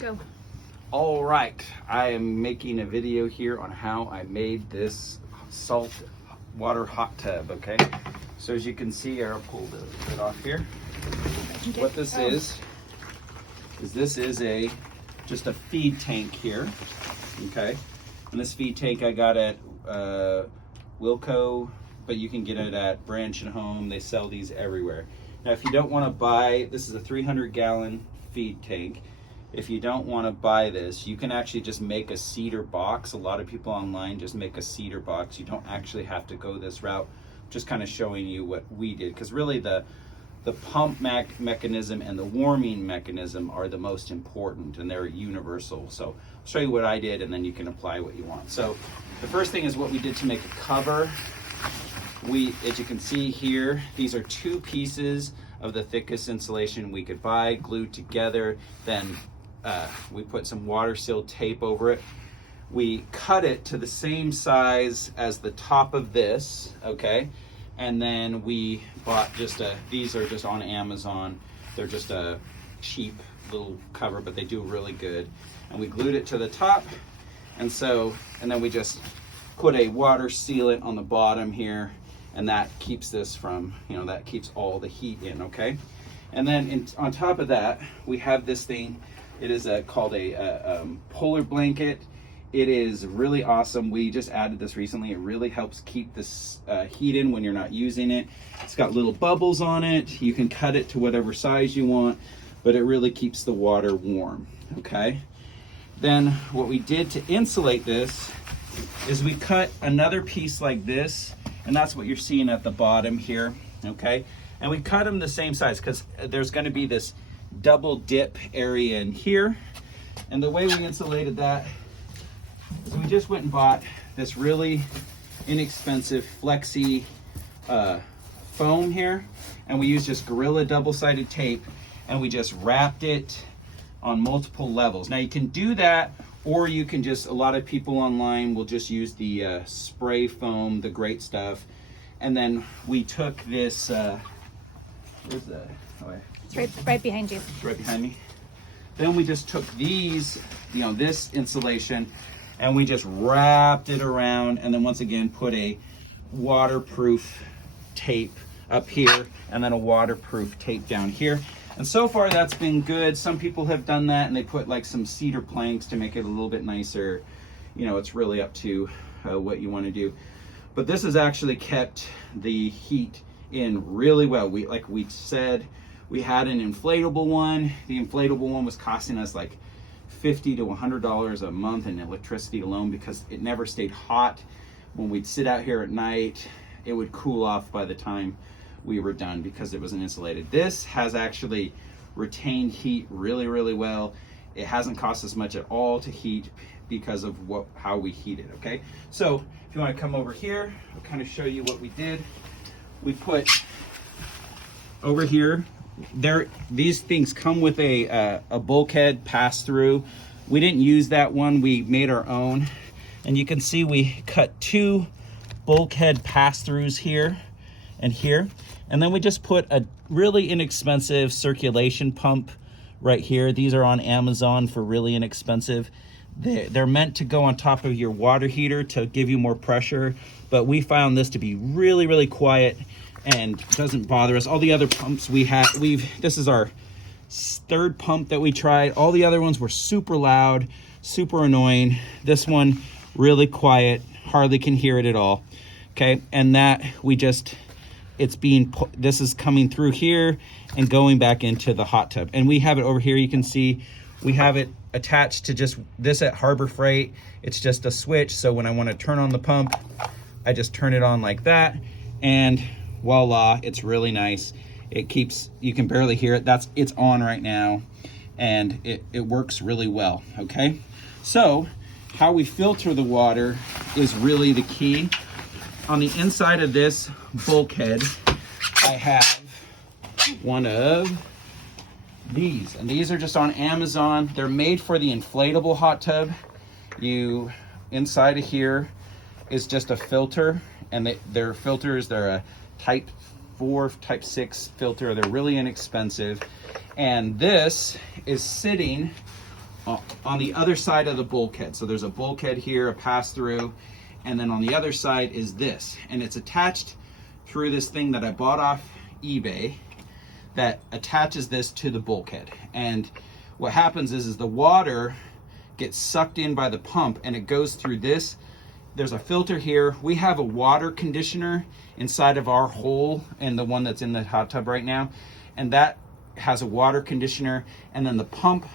Go. All right, I am making a video here on how I made this salt water hot tub, okay? So as you can see, I'll pull the lid off here. What this is this is just a feed tank here, okay? And this feed tank I got at Wilco, but you can get it at Branch and Home. They sell these everywhere. Now, if you don't want to buy, this is a 300-gallon feed tank. If you don't want to buy this, you can actually just make a cedar box. A lot of people online just make a cedar box. You don't actually have to go this route. Just kind of showing you what we did, because really the pump mechanism and the warming mechanism are the most important, and they're universal. So I'll show you what I did, and then you can apply what you want. So the first thing is what we did to make a cover. As you can see here, these are two pieces of the thickest insulation we could buy, glued together. Then we put some water seal tape over it. We cut it to the same size as the top of this, okay? And then we bought these are just on Amazon. They're just a cheap little cover, but they do really good. And we glued it to the top. And then we just put a water sealant on the bottom here, and that keeps this from, that keeps all the heat in, okay? And then on top of that, we have this thing. It is called a polar blanket. It is really awesome. We just added this recently. It really helps keep this heat in when you're not using it. It's got little bubbles on it. You can cut it to whatever size you want, but it really keeps the water warm, okay? Then what we did to insulate this is we cut another piece like this, and that's what you're seeing at the bottom here, okay? And we cut them the same size because there's going to be this double dip area in here. And the way we insulated that is we just went and bought this really inexpensive flexi foam here, and we used just Gorilla double-sided tape, and we just wrapped it on multiple levels. Now you can do that, or you can just, a lot of people online will just use the spray foam, the great stuff. And then we took this, where's that? Oh, It's right behind you. Right behind me. Then we just took these, this insulation, and we just wrapped it around, and then once again put a waterproof tape up here, and then a waterproof tape down here. And so far that's been good. Some people have done that, and they put like some cedar planks to make it a little bit nicer. It's really up to what you want to do. But this has actually kept the heat in really well. Like we said, we had an inflatable one. The inflatable one was costing us like $50 to $100 a month in electricity alone, because it never stayed hot. When we'd sit out here at night, it would cool off by the time we were done because it wasn't insulated. This has actually retained heat really, really well. It hasn't cost us much at all to heat because of how we heat it, okay? So if you want to come over here, I'll kind of show you what we did. We put over here, these things come with a bulkhead pass-through. We didn't use that one, we made our own. And you can see we cut two bulkhead pass-throughs here and here. And then we just put a really inexpensive circulation pump right here. These are on Amazon for really inexpensive. They're meant to go on top of your water heater to give you more pressure, but we found this to be really, really quiet and doesn't bother us. All the other pumps this is our third pump that we tried. All the other ones were super loud, super annoying. This one, really quiet, hardly can hear it at all. Okay, and that this is coming through here and going back into the hot tub. And we have it over here. You can see we have it attached to just this at Harbor Freight. It's just a switch. So when I want to turn on the pump, I just turn it on like that, and voila, it's really nice. You can barely hear it. It's on right now, and it works really well, okay? So how we filter the water is really the key. On the inside of this bulkhead, I have one of these, and these are just on Amazon. They're made for the inflatable hot tub. Inside of here is just a filter, and they're filters. They're a type 4, type 6 filter. They're really inexpensive. And this is sitting on the other side of the bulkhead. So there's a bulkhead here, a pass through, and then on the other side is this, and it's attached through this thing that I bought off eBay that attaches this to the bulkhead. And what happens is the water gets sucked in by the pump and it goes through this. There's a filter here. We have a water conditioner inside of our hole and the one that's in the hot tub right now, and that has a water conditioner, and then the pump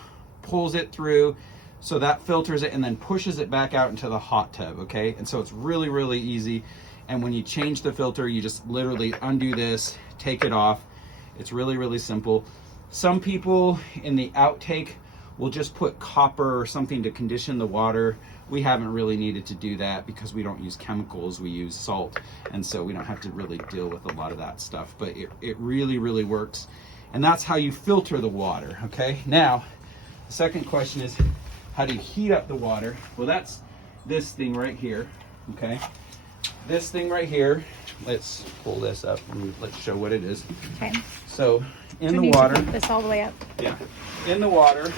pulls it through, so that filters it and then pushes it back out into the hot tub. Okay, and so it's really, really easy. And when you change the filter, you just literally undo this, take it off. It's really, really simple. Some people in the outtake will just put copper or something to condition the water. We haven't really needed to do that because we don't use chemicals, we use salt, and so we don't have to really deal with a lot of that stuff. But it really, really works. And that's how you filter the water. Okay, now the second question is, how do you heat up the water? Well, that's this thing right here. Okay, this thing right here, let's pull this up and let's show what it is. Okay. So in So the we need to water, put this all the way up. yeah, in the water,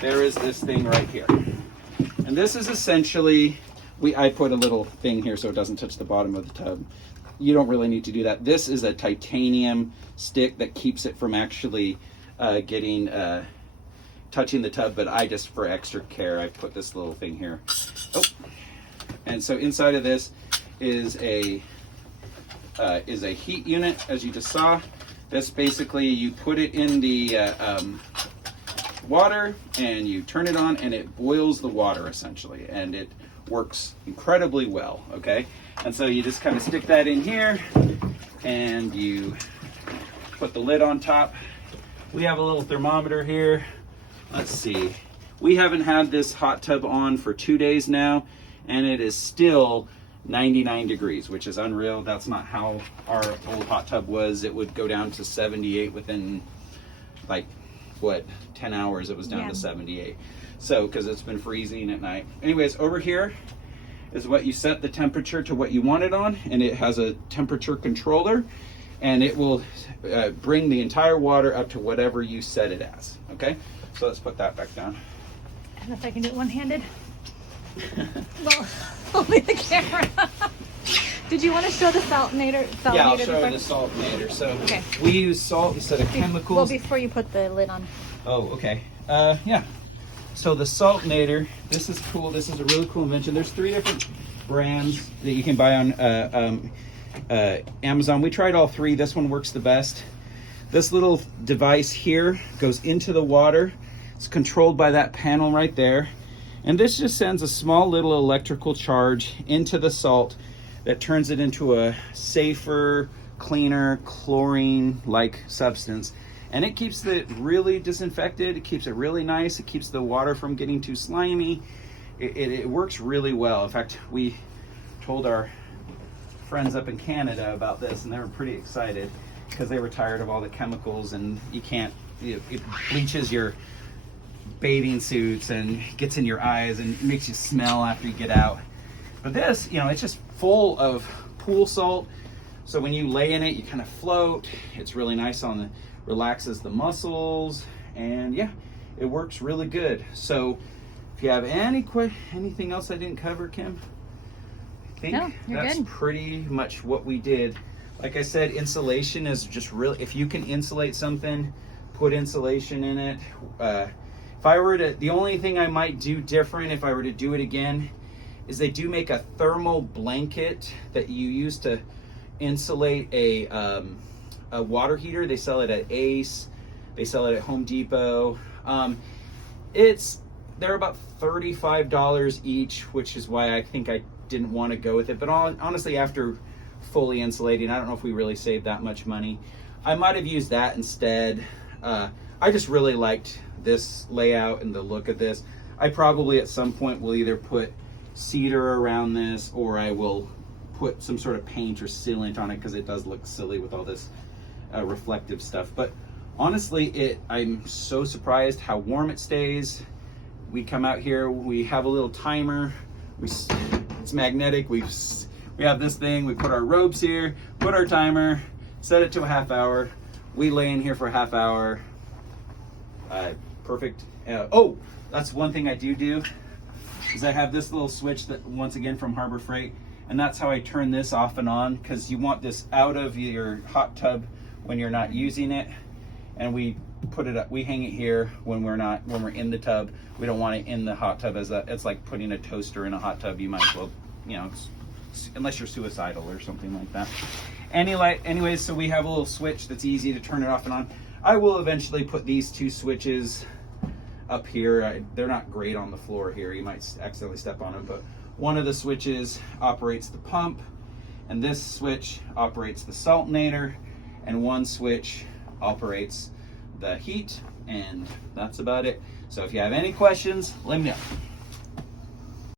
there is this thing right here. And this is essentially, I put a little thing here so it doesn't touch the bottom of the tub. You don't really need to do that. This is a titanium stick that keeps it from actually touching the tub, but I just, for extra care, I put this little thing here. Oh. And so inside of this is a heat unit, as you just saw. This basically, you put it in the water and you turn it on and it boils the water essentially, and it works incredibly well. Okay, and so you just kind of stick that in here and you put the lid on top. We have a little thermometer here. Let's see, we haven't had this hot tub on for 2 days now, and it is still 99 degrees, which is unreal. That's not how our old hot tub was. It would go down to 78 within like, what, 10 hours it was down to 78. So, because it's been freezing at night. Anyways, over here is what you set the temperature to what you want it on, and it has a temperature controller, and it will bring the entire water up to whatever you set it as. Okay, so let's put that back down. I don't know if I can do it one-handed. Well, only the camera. Did you want to show the saltinator? Yeah, I'll show the saltinator. So okay. We use salt instead of chemicals. Well, before you put the lid on. Oh, okay. Yeah. So the saltinator, this is cool. This is a really cool invention. There's 3 different brands that you can buy on Amazon. We tried all 3. This one works the best. This little device here goes into the water. It's controlled by that panel right there. And this just sends a small little electrical charge into the salt that turns it into a safer, cleaner, chlorine-like substance. And it keeps it really disinfected. It keeps it really nice. It keeps the water from getting too slimy. It works really well. In fact, we told our friends up in Canada about this, and they were pretty excited because they were tired of all the chemicals, and it bleaches your bathing suits and gets in your eyes and makes you smell after you get out. But this, it's just full of pool salt. So when you lay in it, you kind of float. It's really nice relaxes the muscles, and yeah, it works really good. So if you have anything else I didn't cover, Kim, I think that's good. Pretty much what we did. Like I said, insulation is just really, if you can insulate something, put insulation in it. The only thing I might do different if I were to do it again is they do make a thermal blanket that you use to insulate a water heater. They sell it at Ace. They sell it at Home Depot. They're about $35 each, which is why I think I didn't want to go with it. But honestly, after fully insulating, I don't know if we really saved that much money. I might have used that instead. I just really liked this layout and the look of this. I probably at some point will either put cedar around this, or I will put some sort of paint or sealant on it because it does look silly with all this reflective stuff. But honestly, I'm so surprised how warm it stays. We come out here, we have a little timer. It's magnetic. We have this thing. We put our robes here, put our timer, set it to a half hour. We lay in here for a half hour. Perfect Oh, that's one thing I do is I have this little switch that, once again, from Harbor Freight, and that's how I turn this off and on, because you want this out of your hot tub when you're not using it, and we put it up, we hang it here when we're in the tub. We don't want it in the hot tub, it's like putting a toaster in a hot tub. You might as well, you know, unless you're suicidal or something like that. Anyways, so we have a little switch that's easy to turn it off and on. I will eventually put these two switches up here. They're not great on the floor here. You might accidentally step on them, but one of the switches operates the pump, and this switch operates the saltinator, and one switch operates the heat, and that's about it. So if you have any questions, let me know.